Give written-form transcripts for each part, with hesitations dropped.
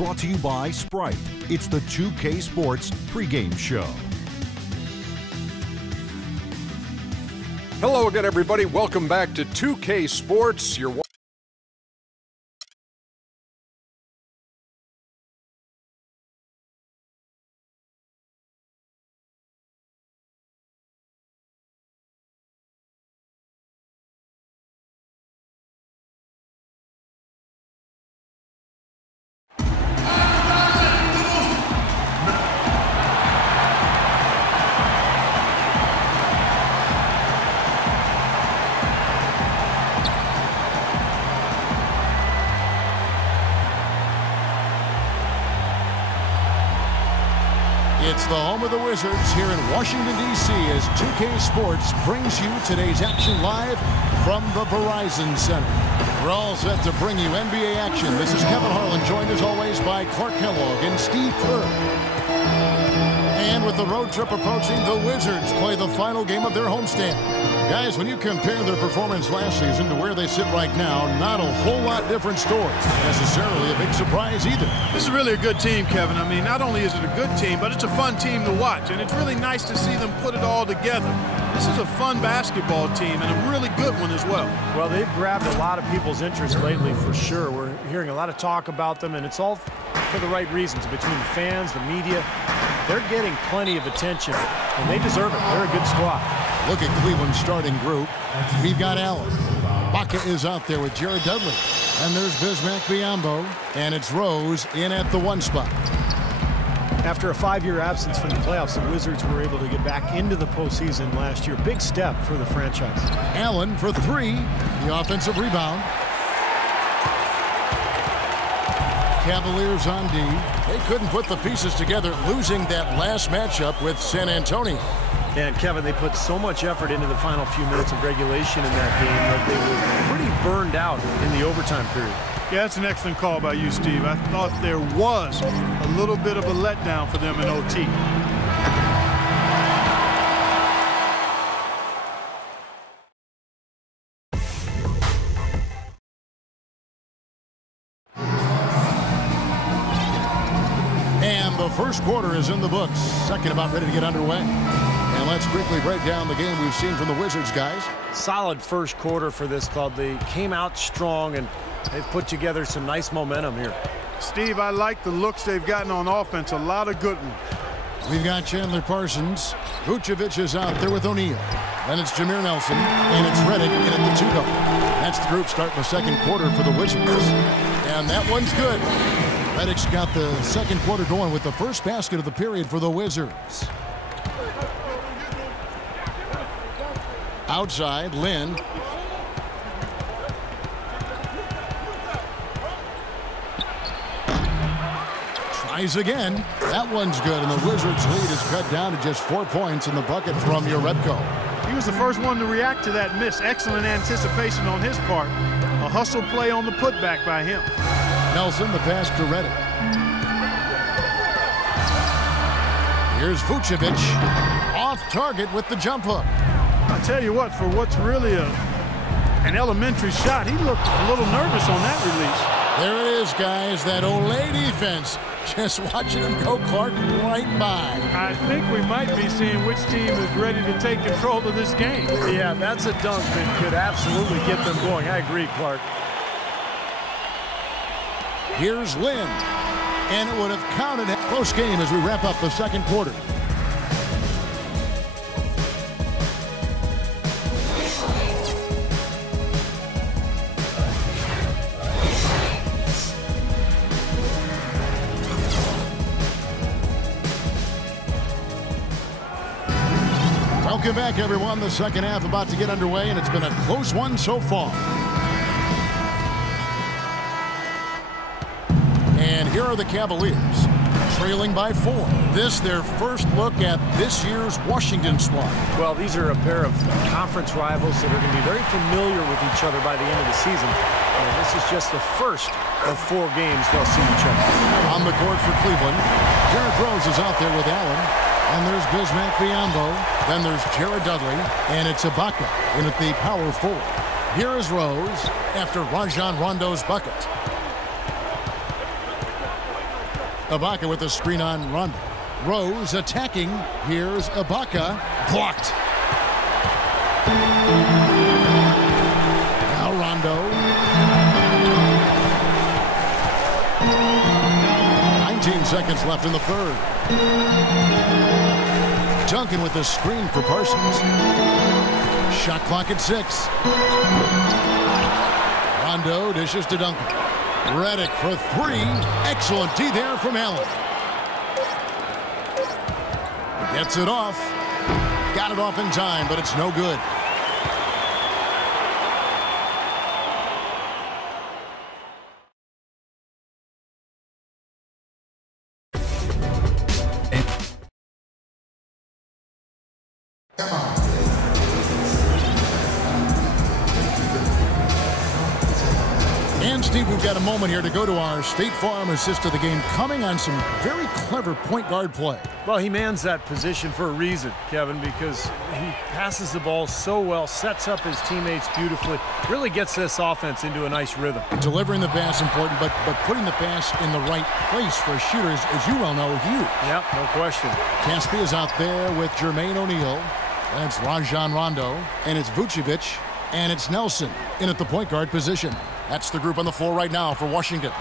brought to you by Sprite. It's the 2K Sports pregame show. Hello again, everybody. Welcome back to 2K Sports. It's the home of the Wizards here in Washington, D.C. as 2K Sports brings you today's action live from the Verizon Center. We're all set to bring you NBA action. This is Kevin Harlan, joined as always by Clark Kellogg and Steve Kerr. And with the road trip approaching, the Wizards play the final game of their homestand. Guys, when you compare their performance last season to where they sit right now, not a whole lot different story. Necessarily a big surprise either. This is really a good team, Kevin. I mean, not only is it a good team, but it's a fun team to watch. And it's really nice to see them put it all together. This is a fun basketball team and a really good one as well. Well, they've grabbed a lot of people's interest lately for sure. We're hearing a lot of talk about them, and it's all for the right reasons. Between the fans, the media, they're getting plenty of attention, and they deserve it. They're a good squad. Look at Cleveland's starting group. We've got Allen. Baca is out there with Jared Dudley. And there's Bismack Biyombo. And it's Rose in at the 1 spot. After a 5-year absence from the playoffs, the Wizards were able to get back into the postseason last year. Big step for the franchise. Allen for 3. The offensive rebound. Cavaliers on D. They couldn't put the pieces together, losing that last matchup with San Antonio. And Kevin, they put so much effort into the final few minutes of regulation in that game that they were pretty burned out in the overtime period. Yeah, that's an excellent call by you, Steve. I thought there was a little bit of a letdown for them in OT. And the first quarter is in the books. Second about ready to get underway. And let's quickly break down the game we've seen from the Wizards, guys. Solid first quarter for this club. They came out strong, and they've put together some nice momentum here. Steve, I like the looks they've gotten on offense. A lot of good ones. We've got Chandler Parsons. Vucevic is out there with O'Neal. Then it's Jameer Nelson, and it's Redick in at the 2 guard. That's the group starting the second quarter for the Wizards. And that one's good. Redick's got the second quarter going with the first basket of the period for the Wizards. Outside, Lynn. Tries again. That one's good, and the Wizards' lead is cut down to just 4 points in the bucket from Jerebko. He was the first one to react to that miss. Excellent anticipation on his part. A hustle play on the putback by him. Nelson, the pass to Redick. Here's Vucevic. Off target with the jump hook. I tell you what, for what's really an elementary shot, he looked a little nervous on that release. There it is, guys, that Olay defense. Just watching him go, Clark, right by. I think we might be seeing which team is ready to take control of this game. Yeah, that's a dunk that could absolutely get them going. I agree, Clark. Here's Lynn. And it would have counted a close game as we wrap up the second quarter. Welcome back, everyone. The second half about to get underway, and it's been a close one so far. And here are the Cavaliers, trailing by 4. This their first look at this year's Washington squad. Well, these are a pair of conference rivals that are going to be very familiar with each other by the end of the season. And this is just the first of 4 games they'll see each other. On the court for Cleveland, Derrick Rose is out there with Allen. And there's Bismack Biyombo. Then there's Jared Dudley. And it's Ibaka in at the power forward. Here is Rose after Rajon Rondo's bucket. Ibaka with the screen on Rondo. Rose attacking. Here's Ibaka. Blocked. Now Rondo. 19 seconds left in the third. Duncan with the screen for Parsons. Shot clock at 6. Rondo dishes to Duncan. Redick for 3. Excellent D there from Allen. Gets it off. Got it off in time, but it's no good. And Steve, we've got a moment here to go to our State Farm assist of the game, coming on some very clever point guard play. Well, he mans that position for a reason, Kevin, because he passes the ball so well, sets up his teammates beautifully, really gets this offense into a nice rhythm. Delivering the pass important, but putting the pass in the right place for shooters, as you well know, huge. Yep, no question. Caspi is out there with Jermaine O'Neal. That's Rajon Rondo, and it's Vucevic, and it's Nelson in at the point guard position. That's the group on the floor right now for Washington.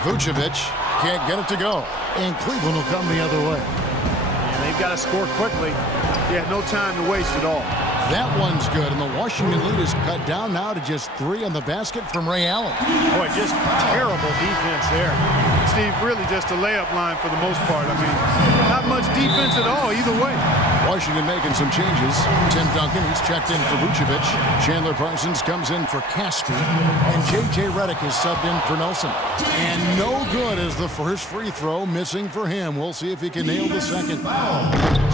Vucevic can't get it to go, and Cleveland will come the other way. And they've got to score quickly. Yeah, no time to waste at all. That one's good, and the Washington lead is cut down now to just 3 on the basket from Ray Allen. Boy, just terrible defense there. Steve, really just a layup line for the most part. I mean, not much defense at all either way. Washington making some changes. Tim Duncan, he's checked in for Vucevic. Chandler Parsons comes in for Caspi. And J.J. Redick is subbed in for Nelson. And no good as the first free throw missing for him. We'll see if he can nail the second.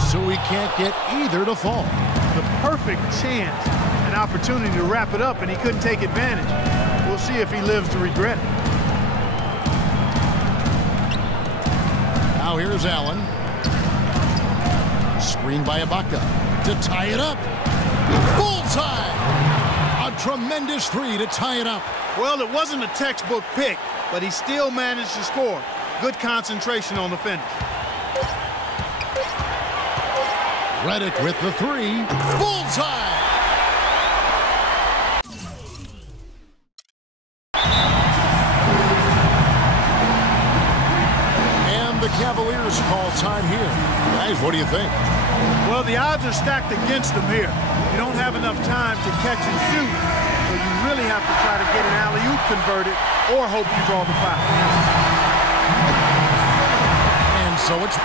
So he can't get either to fall. The perfect chance, an opportunity to wrap it up, and he couldn't take advantage. We'll see if he lives to regret it. Now here's Allen. Screen by Ibaka to tie it up. Bullseye! A tremendous 3 to tie it up. Well, it wasn't a textbook pick, but he still managed to score. Good concentration on the finish. Redick with the 3. Bullseye! And the Cavaliers call time here. Guys, what do you think? Well, the odds are stacked against them here. You don't have enough time to catch and shoot, so you really have to try to get an alley-oop converted or hope you draw the foul. And so it's...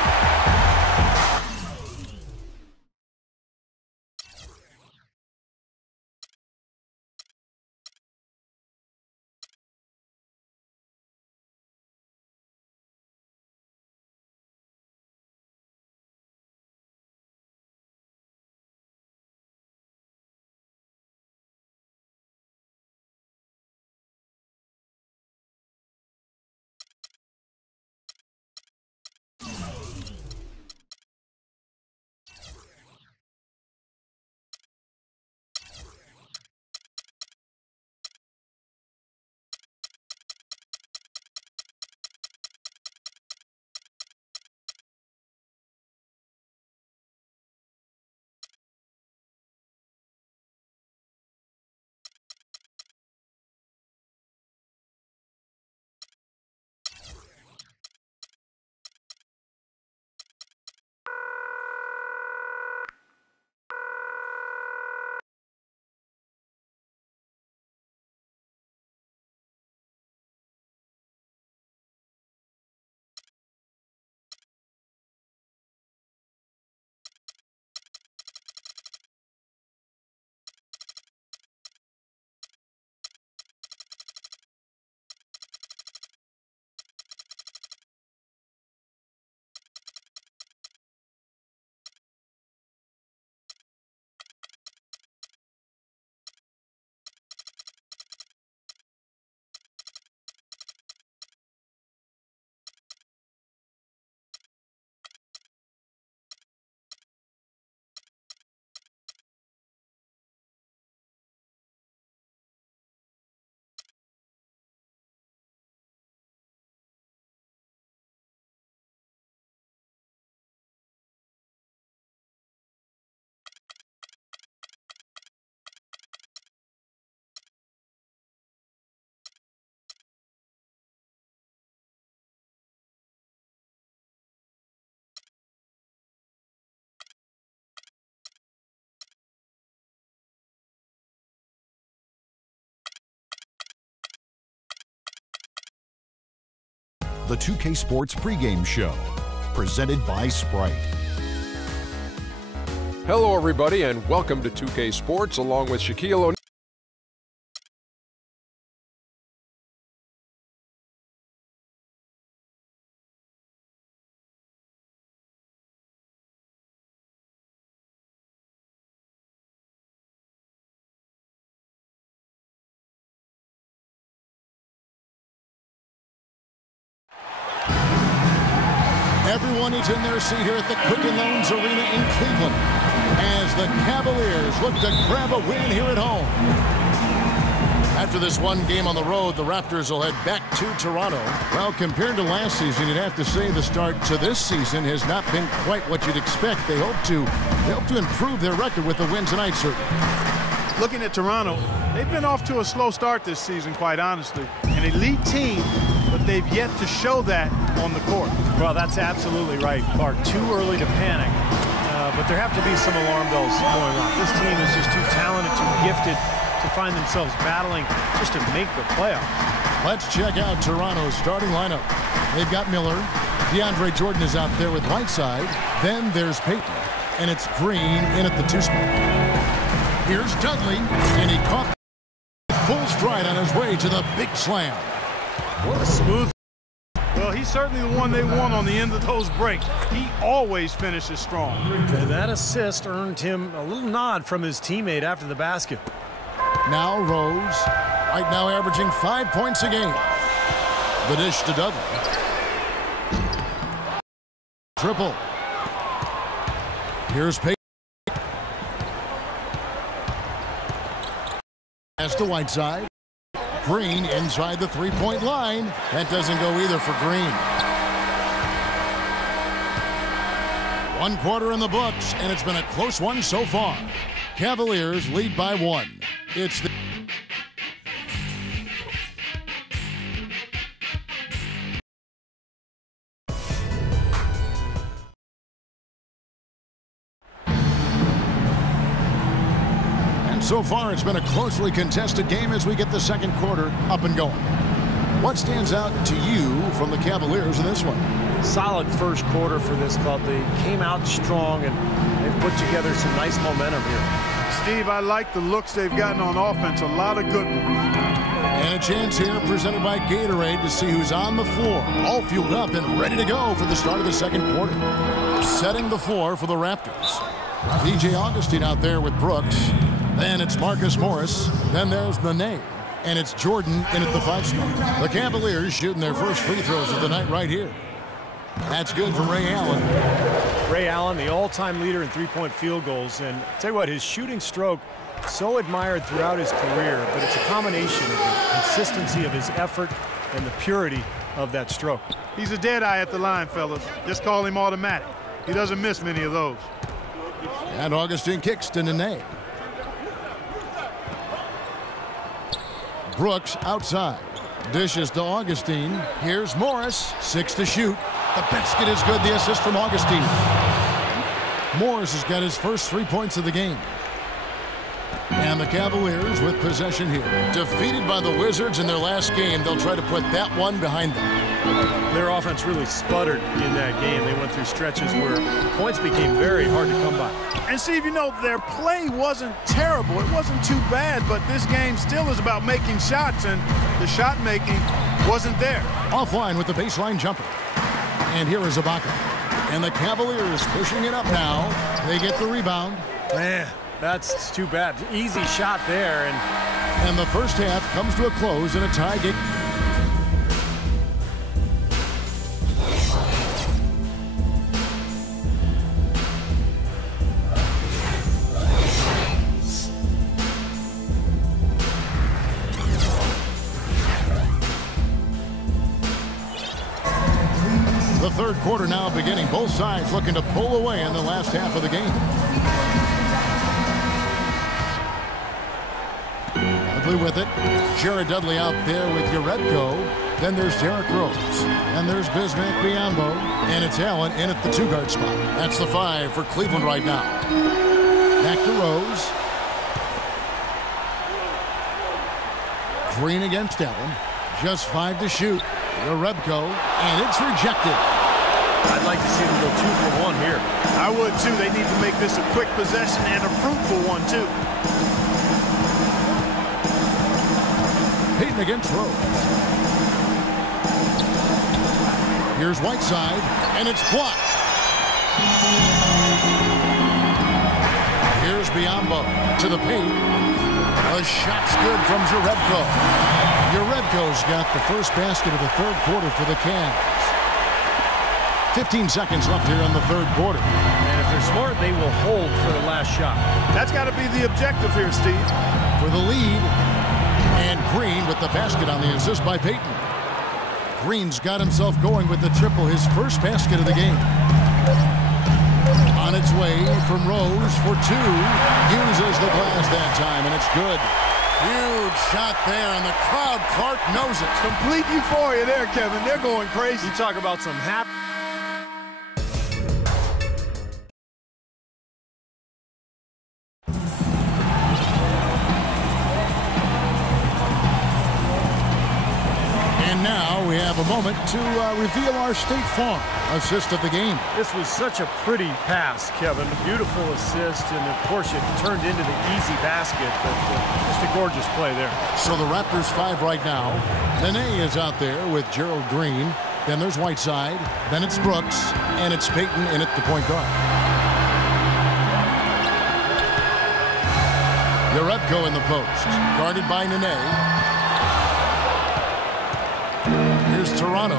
the 2K Sports pregame show, presented by Sprite. Hello, everybody, and welcome to 2K Sports, along with Shaquille O'Neal. Everyone is in their seat here at the Quicken Loans Arena in Cleveland as the Cavaliers look to grab a win here at home. After this one game on the road, the Raptors will head back to Toronto. Well, compared to last season, you'd have to say the start to this season has not been quite what you'd expect. They hope to improve their record with the win tonight, certainly. Looking at Toronto, they've been off to a slow start this season, quite honestly. An elite team, but they've yet to show that on the court. Well, that's absolutely right, Clark. Too early to panic, but there have to be some alarm bells going off. This team is just too talented, too gifted to find themselves battling just to make the playoffs. Let's check out Toronto's starting lineup. They've got Miller. DeAndre Jordan is out there with Whiteside. Then there's Payton, and it's Green in at the 2 spot. Here's Dudley, and he caught full stride on his way to the big slam. What a smooth. Well, he's certainly the one they want on the end of those breaks. He always finishes strong. And that assist earned him a little nod from his teammate after the basket. Now Rose, right now averaging 5 points a game. The dish to Dudley. Triple. Here's Payton. Pass to Whiteside. Green inside the three-point line. That doesn't go either for Green. 1 quarter in the books, and it's been a close one so far. Cavaliers lead by 1. It's the So far, it's been a closely contested game as we get the second quarter up and going. What stands out to you from the Cavaliers in this one? Solid first quarter for this club. They came out strong, and they've put together some nice momentum here. Steve, I like the looks they've gotten on offense. A lot of good ones. And a chance here presented by Gatorade to see who's on the floor. All fueled up and ready to go for the start of the second quarter. Setting the floor for the Raptors. DJ Augustine out there with Brooks. Then it's Marcus Morris. Then there's Nene. And it's Jordan in at the 5 spot. The Cavaliers shooting their first free throws of the night right here. That's good from Ray Allen. Ray Allen, the all-time leader in three-point field goals. And I'll tell you what, his shooting stroke, so admired throughout his career, but it's a combination of the consistency of his effort and the purity of that stroke. He's a dead eye at the line, fellas. Just call him automatic. He doesn't miss many of those. And Augustine kicks to Nene. Brooks outside. Dishes to Augustine. Here's Morris. 6 to shoot. The basket is good. The assist from Augustine. Morris has got his first 3 points of the game. And the Cavaliers with possession here. Defeated by the Wizards in their last game, they'll try to put that one behind them. Their offense really sputtered in that game. They went through stretches where points became very hard to come by. And Steve, you know, their play wasn't terrible. It wasn't too bad, but this game still is about making shots, and the shot making wasn't there. Offline with the baseline jumper. And here is Ibaka. And the Cavaliers pushing it up now. They get the rebound. Man, that's too bad. Easy shot there. And the first half comes to a close in a tie game. The third quarter now beginning. Both sides looking to pull away in the last half of the game. Dudley with it. Jared Dudley out there with Uredko. Then there's Derrick Rose. And there's Bismack Biyombo. And it's Allen in at the 2-guard spot. That's the 5 for Cleveland right now. Back to Rose. Green against Allen. Just 5 to shoot. Jerebko, and it's rejected. I'd like to see them go 2 for 1 here. I would too. They need to make this a quick possession and a fruitful one too. Payton against Rose. Here's Whiteside, and it's blocked. Here's Biyombo to the paint. A shot's good from Jerebko. Jerebko's got the first basket of the third quarter for the Cavs. 15 seconds left here in the third quarter. And if they're smart, they will hold for the last shot. That's got to be the objective here, Steve. For the lead. And Green with the basket on the assist by Payton. Green's got himself going with the triple, his first basket of the game. On its way from Rose for 2. Uses the glass that time, and it's good. Huge shot there, and the crowd, Clark, knows it. Complete euphoria there, Kevin. They're going crazy. You talk about some happy. And now we have a moment to reveal our State Farm assist of the game. This was such a pretty pass, Kevin. Beautiful assist, and of course it turned into the easy basket, but just a gorgeous play there. So the Raptors 5 right now. Nene is out there with Gerald Green. Then there's Whiteside. Then it's Brooks, and it's Payton in at the point guard. Jerebko in the post, guarded by Nene. Here's Toronto.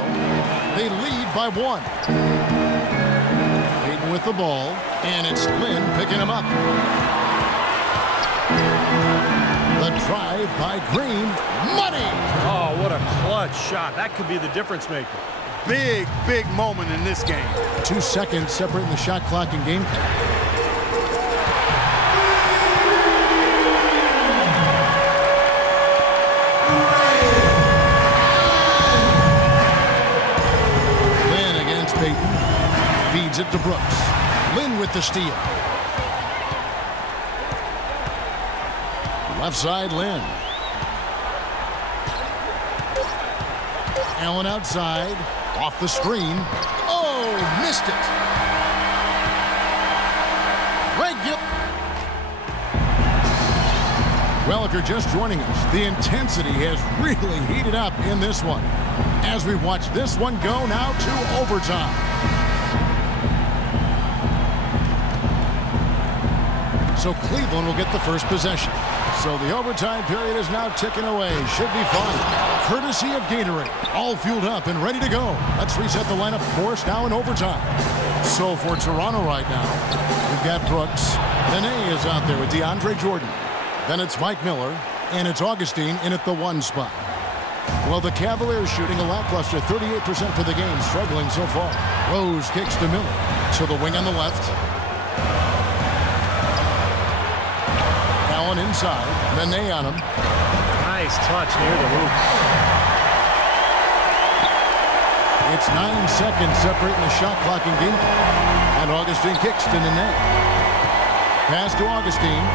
They lead by 1. Payton with the ball, and it's Lynn picking him up. The drive by Green. Money! Oh, what a clutch shot. That could be the difference maker. Big, big moment in this game. 2 seconds separating the shot clock and game clock. Feeds it to Brooks. Lynn with the steal. Left side, Lynn. Allen outside. Off the screen. Oh, missed it. Well, if you're just joining us, the intensity has really heated up in this one. As we watch this one go now to overtime. So Cleveland will get the first possession. So the overtime period is now ticking away. Should be fun. Courtesy of Gatorade. All fueled up and ready to go. Let's reset the lineup for us now in overtime. So for Toronto right now, we've got Brooks. Nene is out there with DeAndre Jordan. Then it's Mike Miller. And it's Augustine in at the 1 spot. Well, the Cavaliers shooting a lackluster 38% for the game. Struggling so far. Rose kicks to Miller. To the wing on the left. Allen inside. Nene on him. Nice touch near the hoop. It's 9 seconds separating the shot clock and game. And Augustine kicks to Nene. Pass to Augustine.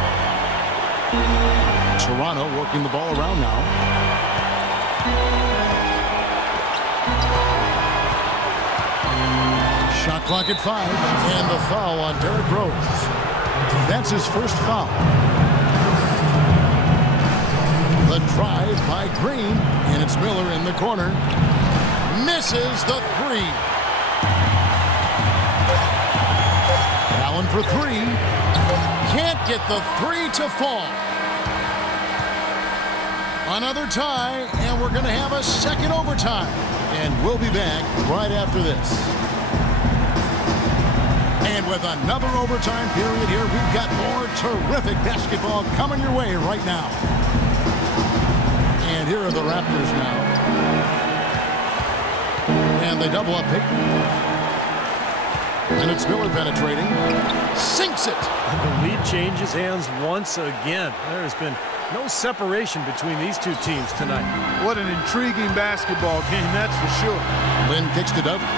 Toronto working the ball around now. Shot clock at 5. And the foul on Derrick Rose. That's his first foul. The drive by Green. And it's Miller in the corner. Misses the 3. Allen for 3. Can't get the 3 to fall. Another tie, and we're going to have a second overtime. And we'll be back right after this. And with another overtime period here, we've got more terrific basketball coming your way right now. And here are the Raptors now. And they double up Payton. And it's Miller penetrating. Sinks it. And the lead changes hands once again. There has been no separation between these two teams tonight. What an intriguing basketball game, that's for sure. Lynn kicks to Dudley.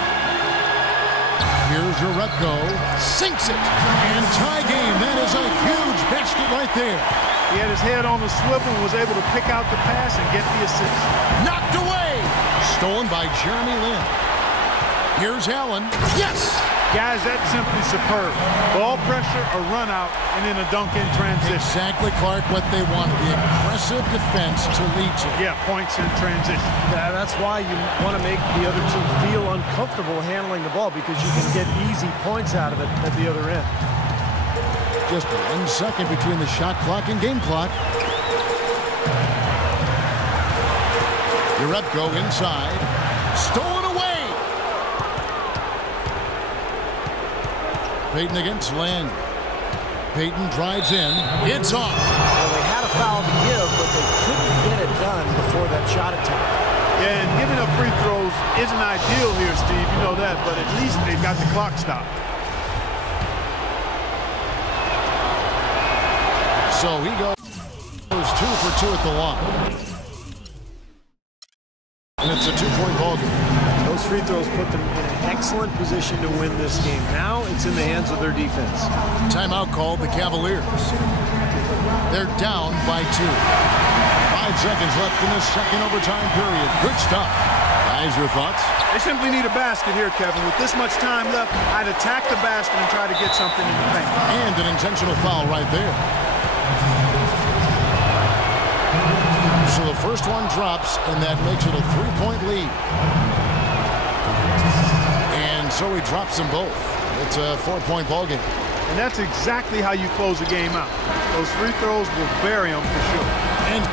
Here's Jerebko. Sinks it. And tie game. That is a huge basket right there. He had his head on the swivel and was able to pick out the pass and get the assist. Knocked away. Stolen by Jeremy Lin. Here's Allen. Yes! Guys, that's simply superb. Ball pressure, a run out, and then a dunk in transition. Exactly, Clark, what they want. The aggressive defense to lead to. Yeah, points in transition. Yeah, that's why you want to make the other team feel uncomfortable handling the ball, because you can get easy points out of it at the other end. Just 1 second between the shot clock and game clock. Jerebko inside. Stolen away. Payton against Lin. Payton drives in. It's off. Well, they had a foul to give, but they couldn't get it done before that shot attempt. Yeah, and giving up free throws isn't ideal here, Steve. You know that, but at least they got the clock stopped. So he goes 2 for 2 at the line. And it's a 2-point ball game. Those free throws put them in an excellent position to win this game. Now it's in the hands of their defense. Timeout called the Cavaliers. They're down by 2. 5 seconds left in the second overtime period. Good stuff. Guys, your thoughts? They simply need a basket here, Kevin. With this much time left, I'd attack the basket and try to get something in the paint. And an intentional foul right there. So the first one drops, and that makes it a 3-point lead. And so he drops them both. It's a 4-point ball game. And that's exactly how you close a game out. Those free throws will bury them for sure. And